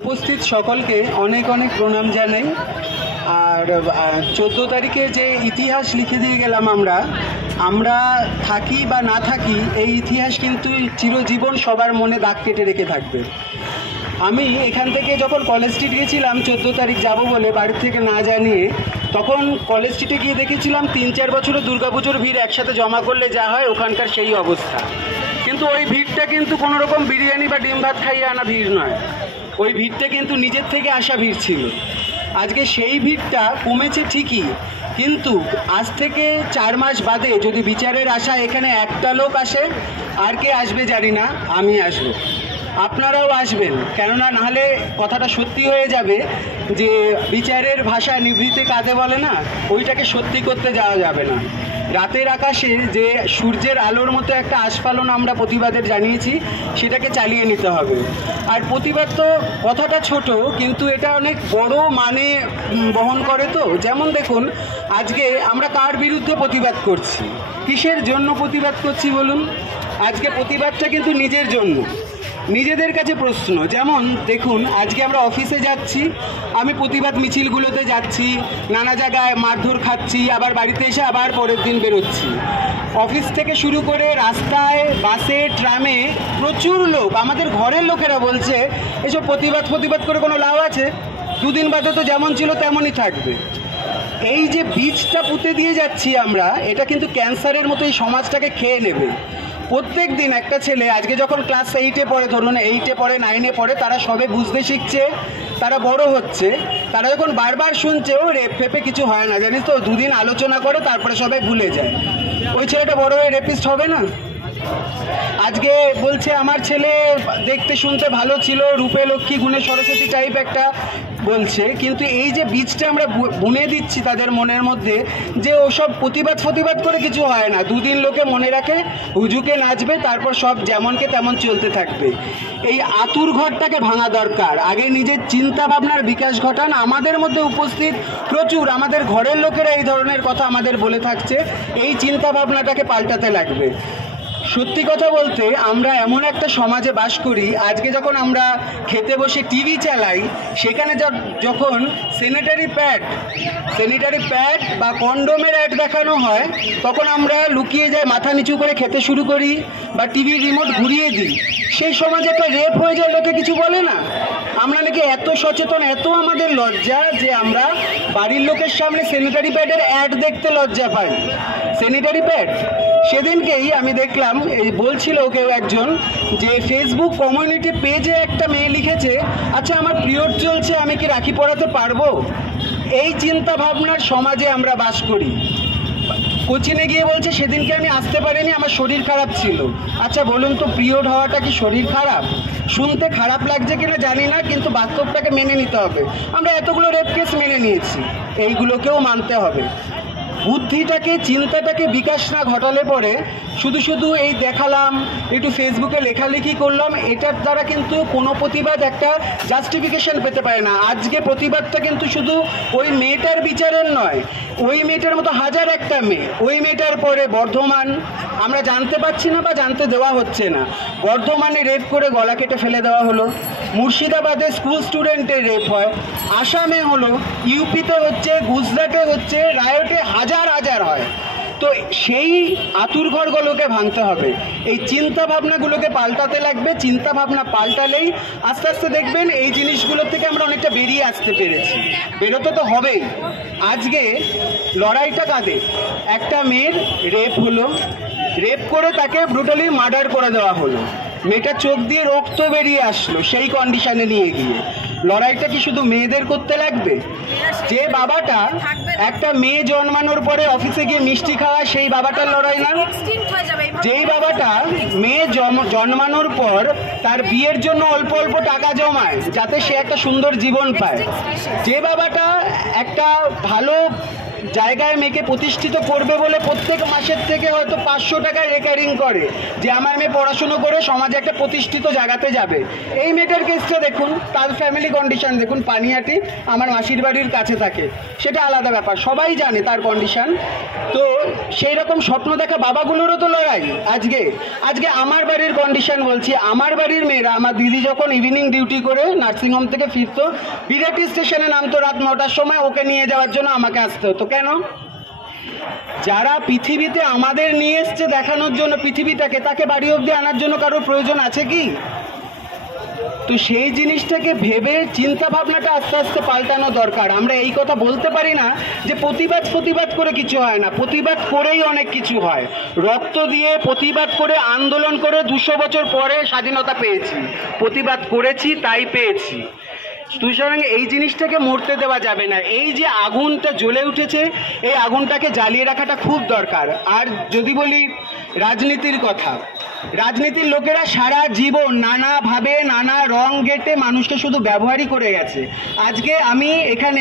উপস্থিত সকলকে অনেক অনেক প্রণাম জানাই। আর 14 তারিখে যে ইতিহাস লিখে দিয়ে গেলাম আমরা থাকি বা না থাকি, এই ইতিহাস কিন্তু চিরজীবন সবার মনে দাগ কেটে রেখে থাকবে। আমি এখান থেকে যখন কলেজ স্ট্রিট গেছিলাম 14 তারিখ যাব বলে বাড়ির থেকে না জানিয়ে, তখন কলেজ স্ট্রিটে গিয়ে দেখেছিলাম 3-4 বছরে দুর্গাপুজোর ভিড় একসাথে জমা করলে যা হয় ওখানকার সেই অবস্থা। কিন্তু ওই ভিড়টা কিন্তু কোনো রকম বিরিয়ানি বা ডিম ভাত খাইয়ে আনা ভিড় নয়, ওই ভিড়টা কিন্তু নিজের থেকে আসা ভিড় ছিল। আজকে সেই ভিড়টা কমেছে ঠিকই, কিন্তু আজ থেকে 4 মাস বাদে যদি বিচারের আশায় এখানে একটা লোক আসে, আর কে আসবে জানি না, আমি আসবো, আপনারাও আসবেন। কেননা নাহলে কথাটা সত্যি হয়ে যাবে যে বিচারের ভাষা নিভৃতে কাঁদে বলে না, ওইটাকে সত্যি করতে যাওয়া যাবে না। রাতের আকাশে যে সূর্যের আলোর মতো একটা আস্ফালন আমরা প্রতিবাদের জানিয়েছি, সেটাকে চালিয়ে নিতে হবে। আর প্রতিবাদ তো কথাটা ছোট, কিন্তু এটা অনেক বড় মানে বহন করে। তো যেমন দেখুন, আজকে আমরা কার বিরুদ্ধে প্রতিবাদ করছি, কিসের জন্য প্রতিবাদ করছি বলুন? আজকে প্রতিবাদটা কিন্তু নিজের জন্য, নিজেদের কাছে প্রশ্ন। যেমন দেখুন, আজকে আমরা অফিসে যাচ্ছি, আমি প্রতিবাদ মিছিলগুলোতে যাচ্ছি, নানা জায়গায় মারধর খাচ্ছি, আবার বাড়িতে এসে আবার পরের দিন বেরোচ্ছি। অফিস থেকে শুরু করে রাস্তায়, বাসে, ট্রামে প্রচুর লোক, আমাদের ঘরের লোকেরা বলছে এসব প্রতিবাদ করে কোনো লাভ আছে? দুদিন বাদে তো যেমন ছিল তেমনই থাকবে। এই যে বীজটা পুঁতে দিয়ে যাচ্ছি আমরা, এটা কিন্তু ক্যান্সারের মতো এই সমাজটাকে খেয়ে নেবে। প্রত্যেক দিন একটা ছেলে আজকে যখন ক্লাস 8-এ পড়ে, ধরুন 8-এ পড়ে, 9-এ পড়ে, তারা সবে বুঝতে শিখছে, তারা বড় হচ্ছে, তারা যখন বারবার শুনছে ও রেপ ফেপে কিছু হয় না, জানিস তো, দুদিন আলোচনা করে তারপরে সবাই ভুলে যায়। ওই ছেলেটা বড় হয়ে রেপিস্ট হবে না? আজকে বলছে আমার ছেলে দেখতে শুনতে ভালো ছিল, রূপে লক্ষ্মী গুণে সরস্বতী টাইপ একটা বলছে, কিন্তু এই যে বীজটা আমরা বুনে দিচ্ছি তাদের মনের মধ্যে, যে ওসব প্রতিবাদ করে কিছু হয় না, দুদিন লোকে মনে রাখে, হুজুকে নাচবে, তারপর সব যেমনকে তেমন চলতে থাকবে। এই আতুর ঘরটাকে ভাঙা দরকার। আগে নিজের চিন্তা ভাবনার বিকাশ ঘটান। আমাদের মধ্যে উপস্থিত প্রচুর আমাদের ঘরের লোকেরা এই ধরনের কথা আমাদের বলে থাকছে, এই চিন্তা ভাবনাটাকে পাল্টাতে লাগবে। সত্যি কথা বলতে, আমরা এমন একটা সমাজে বাস করি, আজকে যখন আমরা খেতে বসে টিভি চালাই, সেখানে যখন স্যানিটারি প্যাড বা কন্ডোমের অ্যাড দেখানো হয়, তখন আমরা লুকিয়ে যাই, মাথা নিচু করে খেতে শুরু করি বা টিভির রিমোট ঘুরিয়ে দিই। সেই সমাজে একটা রেপ হয়ে যায়, লোকে কিছু বলে না। আমরা নাকি এত সচেতন, এত আমাদের লজ্জা যে আমরা বাড়ির লোকের সামনে স্যানিটারি প্যাডের অ্যাড দেখতে লজ্জা পাই। স্যানিটারি প্যাড, সেদিনকেই আমি দেখলাম, বলছিল কেউ একজন যে ফেসবুক কমিউনিটি পেজে একটা মেয়ে লিখেছে, আচ্ছা আমার পিরিয়ড চলছে, আমি কি রাখি পরাতে পারবো? এই চিন্তা ভাবনার সমাজে আমরা বাস করি। কোচিনে গিয়ে বলছে সেদিনকে আমি আসতে পারিনি, আমার শরীর খারাপ ছিল। আচ্ছা বলুন তো, পিরিয়ড হওয়াটা কি শরীর খারাপ? শুনতে খারাপ লাগছে কিনা জানি না, কিন্তু বাস্তবটাকে মেনে নিতে হবে। আমরা এতগুলো রেপ কেস মেনে নিয়েছি, এইগুলোকেও মানতে হবে। বুদ্ধিটাকে, চিন্তাটাকে বিকাশ না ঘটালে পরে শুধু এই দেখালাম, একটু ফেসবুকে লেখালেখি করলাম, এটার দ্বারা কিন্তু কোনো প্রতিবাদ একটা জাস্টিফিকেশন পেতে পারে না। আজকে প্রতিবাদটা কিন্তু শুধু ওই মেয়েটার বিচারের নয়, ওই মেয়েটার মতো হাজার একটা মেয়ে। ওই মেয়েটার পরে বর্ধমান, আমরা জানতে পারছি না বা জানতে দেওয়া হচ্ছে না, বর্ধমানে রেপ করে গলা কেটে ফেলে দেওয়া হলো, মুর্শিদাবাদে স্কুল স্টুডেন্টের রেপ হয়, আসামে হলো, ইউপিতে হচ্ছে, গুজরাটে হচ্ছে, রায়টে হাজার হয়। তো সেই আতুর ঘরগুলোকে ভাঙতে হবে, এই চিন্তা ভাবনাগুলোকে পাল্টাতে লাগবে। চিন্তা ভাবনা পাল্টালেই আস্তে আস্তে দেখবেন এই জিনিসগুলোর থেকে আমরা অনেকটা বেরিয়ে আসতে পেরেছি। বেরোতে তো হবেই। আজকে লড়াইটা কাদের? একটা মেয়ের রেপ হলো, রেপ করে তাকে ব্রুটালি মার্ডার করে দেওয়া হলো, মেয়েটার চোখ দিয়ে রক্ত বেরিয়ে আসলো, সেই কন্ডিশনে নিয়ে গিয়ে লড়াইটা কি শুধু মেয়েদের করতে লাগবে? যে বাবাটা একটা মেয়ে জন্মানোর পরে অফিসে গিয়ে মিষ্টি খাওয়ায়, সেই বাবাটার লড়াই না? যেই বাবাটা মেয়ে জন্মানোর পর তার বিয়ের জন্য অল্প অল্প টাকা জমায় যাতে সে একটা সুন্দর জীবন পায়, যে বাবাটা একটা ভালো জায়গায় মেয়েকে প্রতিষ্ঠিত করবে বলে প্রত্যেক মাসের থেকে হয়তো 500 টাকা রেকারিং করে যে আমার মেয়ে পড়াশুনো করে সমাজে একটা প্রতিষ্ঠিত জায়গাতে যাবে। এই মেয়েটার কেসটা দেখুন, তার ফ্যামিলি কন্ডিশন দেখুন, পানিহাটি আমার মাসির বাড়ির কাছে থাকে, সেটা আলাদা ব্যাপার, সবাই জানে তার কন্ডিশন। তো সেই রকম স্বপ্ন দেখা বাবাগুলোরও তো লড়াই। আজকে আমার বাড়ির কন্ডিশন বলছি, আমার বাড়ির মেয়েরা, আমার দিদি যখন ইভিনিং ডিউটি করে নার্সিংহোম থেকে ফিরতো, বিরাটি স্টেশনে নামতো রাত 9টার সময়, ওকে নিয়ে যাওয়ার জন্য আমাকে আসতে হতো। কেন? যারা পৃথিবীতে আমাদের নিয়ে এসছে দেখানোর জন্য পৃথিবীটাকে, তাকে বাড়ি অবধি আনার জন্য কারোর প্রয়োজন আছে কি? তো সেই জিনিসটাকে ভেবে চিন্তা ভাবনাটা আস্তে আস্তে পাল্টানো দরকার। আমরা এই কথা বলতে পারি না যে প্রতিবাদ করে কিছু হয় না, প্রতিবাদ করেই অনেক কিছু হয়। রক্ত দিয়ে প্রতিবাদ করে, আন্দোলন করে 200 বছর পরে স্বাধীনতা পেয়েছি, প্রতিবাদ করেছি তাই পেয়েছি। সুতরাং এই জিনিসটাকে মরতে দেওয়া যাবে না। এই যে আগুনটা জ্বলে উঠেছে, এই আগুনটাকে জ্বালিয়ে রাখাটা খুব দরকার। আর যদি বলি রাজনীতির কথা, রাজনীতির লোকেরা সারা জীবন নানাভাবে নানা রং গেটে মানুষকে শুধু ব্যবহারই করে গেছে। আজকে আমি এখানে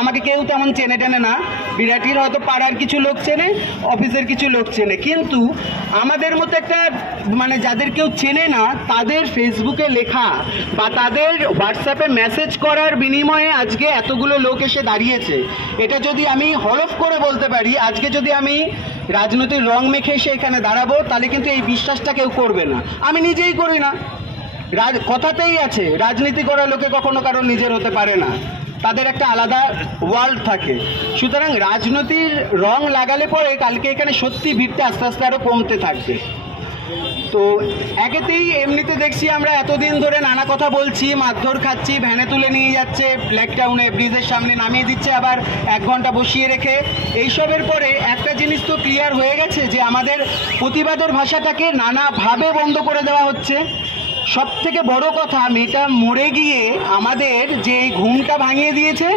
আমাকে কেউ তেমন চেনে টেনে না, বিরাটির হয়তো পাড়ার কিছু লোক চেনে, অফিসের কিছু লোক চেনে, কিন্তু আমাদের মতো একটা মানে যাদের কেউ চেনে না, তাদের ফেসবুকে লেখা বা তাদের হোয়াটসঅ্যাপে মেসেজ করার বিনিময়ে আজকে এতগুলো লোক এসে দাঁড়িয়েছে। এটা যদি আমি হলফ করে বলতে পারি, আজকে যদি আমি রাজনৈতিক রং মেখে এসে এখানে দাঁড়াবো, তাহলে কিন্তু এই বিশ্বাসটা কেউ করবে না। আমি নিজেই করি না, কথাতেই আছে রাজনীতি করা লোকে কখনো কারো নিজের হতে পারে না, তাদের একটা আলাদা ওয়ার্ল্ড থাকে। সুতরাং রাজনীতির রং লাগালে পরে কালকে এখানে সত্যি ভিড়টা আস্তে আস্তে আরও কমতে থাকবে। তো একেতেই এমনিতে দেখছি আমরা এতদিন ধরে নানা কথা বলছি, মারধর খাচ্ছি, ভ্যানে তুলে নিয়ে যাচ্ছে, ব্ল্যাক টাউনে ব্রিজের সামনে নামিয়ে দিচ্ছে, আবার 1 ঘন্টা বসিয়ে রেখে। এইসবের পরে একটা জিনিস তো ক্লিয়ার হয়ে গেছে যে আমাদের প্রতিবাদের ভাষাটাকে নানাভাবে বন্ধ করে দেওয়া হচ্ছে। সব থেকে বড় কথা, মেয়েটা মরে গিয়ে আমাদের যে ঘুমটা ভাঙিয়ে দিয়েছে,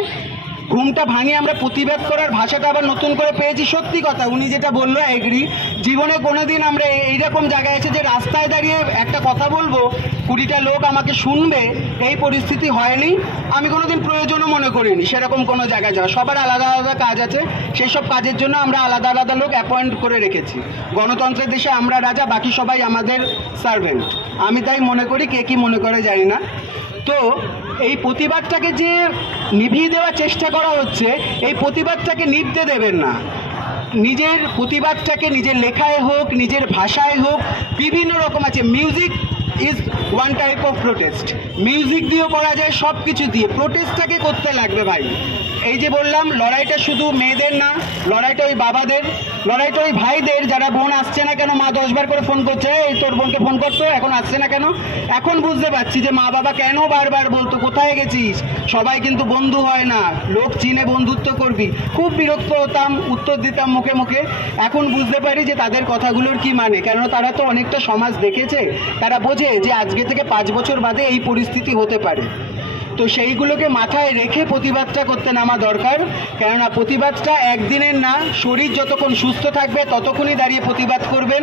ঘুমটা ভাঙিয়ে আমরা প্রতিবাদ করার ভাষাটা আবার নতুন করে পেয়েছি। সত্যি কথা, উনি যেটা বললো এগ্রি, জীবনে কোনোদিন আমরা এইরকম জায়গায় আছে যে রাস্তায় দাঁড়িয়ে একটা কথা বলবো 20টা লোক আমাকে শুনবে, এই পরিস্থিতি হয়নি। আমি কোনোদিন প্রয়োজনও মনে করিনি সেরকম কোনো জায়গায় যাওয়া। সবার আলাদা আলাদা কাজ আছে, সেই সব কাজের জন্য আমরা আলাদা আলাদা লোক অ্যাপয়েন্ট করে রেখেছি। গণতন্ত্রের দেশে আমরা রাজা, বাকি সবাই আমাদের সার্ভেন্ট। আমি তাই মনে করি, কে কি মনে করে জানি না। তো এই প্রতিবাদটাকে যে নিভিয়ে দেওয়ার চেষ্টা করা হচ্ছে, এই প্রতিবাদটাকে নিভতে দেবেন না। নিজের প্রতিবাদটাকে নিজের লেখায় হোক, নিজের ভাষায় হোক, বিভিন্ন রকম আছে। Music is one type of protest, music দিয়েও করা যায়, সব কিছু দিয়ে প্রোটেস্টটাকে করতে লাগবে ভাই। এই যে বললাম, লড়াইটা শুধু মেয়েদের না, লড়াইটা ওই বাবাদের, লড়াইটা ওই ভাইদের, যারা বোন আসছে না কেন, মা 10 বার করে ফোন করছে, এই তোর বোনকে ফোন করতো, এখন আসছে না কেন। এখন বুঝতে পারছি যে মা বাবা কেন বারবার বলতো কোথায় গেছিস। সবাই কিন্তু বন্ধু হয় না, লোক চিনে বন্ধুত্ব করবি। খুব বিরক্ত হতাম, উত্তর দিতাম মুখে মুখে। এখন বুঝতে পারি যে তাদের কথাগুলোর কি মানে, কেননা তারা তো অনেকটা সমাজ দেখেছে, তারা বোঝে যে আজকে থেকে 5 বছর বাদে এই পরিস্থিতি হতে পারে। তো সেইগুলোকে মাথায় রেখে প্রতিবাদটা করতে নামা দরকার। কেননা প্রতিবাদটা একদিনের না, শরীর যতক্ষণ সুস্থ থাকবে ততক্ষণই দাঁড়িয়ে প্রতিবাদ করবেন,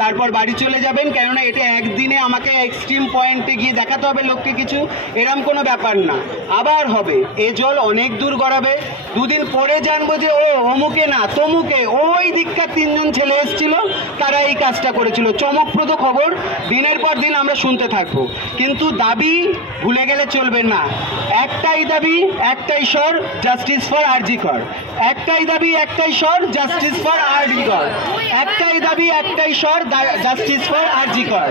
তারপর বাড়ি চলে যাবেন। কেননা এটা একদিনে আমাকে এক্সট্রিম পয়েন্টে গিয়ে দেখাতে হবে লোককে কিছু, এরম কোনো ব্যাপার না। আবার হবে, এ জল অনেক দূর গড়াবে, 2 দিন পরে জানবো যে ও অমুকে না তমুকে, ওই দিককার 3 জন ছেলে এসেছিল, তারা এই কাজটা করেছিল। চমকপ্রদ খবর দিনের পর দিন আমরা শুনতে থাকবো, কিন্তু দাবি ভুলে গেলে চলবে না। একটাই দাবি, একটাই স্বর, জাস্টিস ফর আরজি কর। একটাই দাবি, একটাই স্বর, জাস্টিস ফর আরজি কর। একটাই দাবি, একটাই স্বর, জাস্টিস ফর আরজি কর।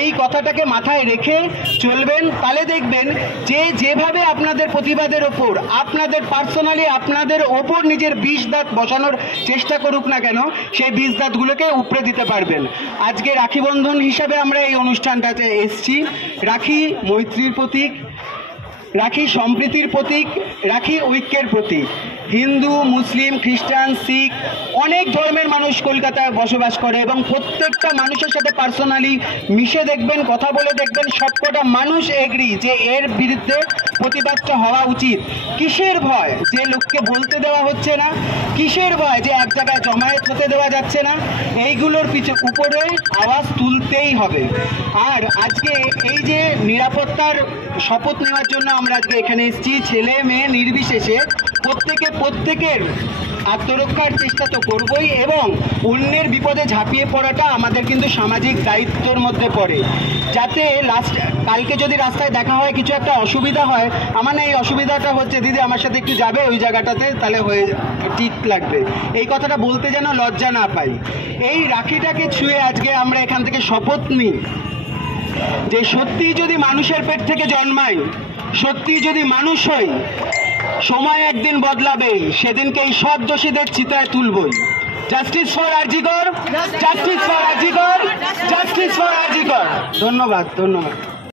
এই কথাটাকে মাথায় রেখে চলবেন, তাহলে দেখবেন যে যেভাবে আপনাদের প্রতিবাদের ওপর, আপনাদের পার্সোনালি আপনাদের ওপর নিজের বিষ দাঁত বসানোর চেষ্টা করুক না কেন, সেই বিষ দাঁতগুলোকে উপড়ে দিতে পারবেন। আজকে রাখি বন্ধন হিসাবে আমরা এই অনুষ্ঠানটাতে এসেছি। রাখি মৈত্রীর প্রতীক, রাখি সম্প্রীতির প্রতীক, রাখি ঐক্যের প্রতীক। হিন্দু, মুসলিম, খ্রিস্টান, শিখ, অনেক ধর্মের মানুষ কলকাতায় বসবাস করে, এবং প্রত্যেকটা মানুষের সাথে পার্সোনালি মিশে দেখবেন, কথা বলে দেখবেন, সবকটা মানুষ এগ্রি যে এর বিরুদ্ধে প্রতিবাদটা হওয়া উচিত। কিসের ভয় যে লোককে বলতে দেওয়া হচ্ছে না, কিসের ভয় যে এক জায়গায় জমায়েত হতে দেওয়া যাচ্ছে না, এইগুলোর উপরে আওয়াজ তুলতেই হবে। আর আজকে এই যে নিরাপত্তার শপথ নেওয়ার জন্য আমরা আজকে এখানে এসেছি, ছেলে মেয়ে নির্বিশেষে প্রত্যেকের আত্মরক্ষার চেষ্টা তো করবই, এবং অন্যের বিপদে ঝাঁপিয়ে পড়াটা আমাদের কিন্তু সামাজিক দায়িত্বের মধ্যে পড়ে। যাতে কালকে যদি রাস্তায় দেখা হয় কিছু একটা অসুবিধা হয়, আমার না এই অসুবিধাটা হচ্ছে, দিদি আমার সাথে একটু যাবে ওই জায়গাটাতে, তাহলে হয়ে ঠিক লাগবে, এই কথাটা বলতে যেন লজ্জা না পাই। এই রাখিটাকে ছুঁয়ে আজকে আমরা এখান থেকে শপথ নিই যে সত্যি যদি মানুষের পেট থেকে জন্মাই, সত্যি যদি মানুষ হই, সময় একদিন বদলাবেই, সেদিনকে এই সব দোষীদের চিতায় তুলবই। Justice for RG Kar, justice for RG Kar, justice for RG Kar. ধন্যবাদ, ধন্যবাদ।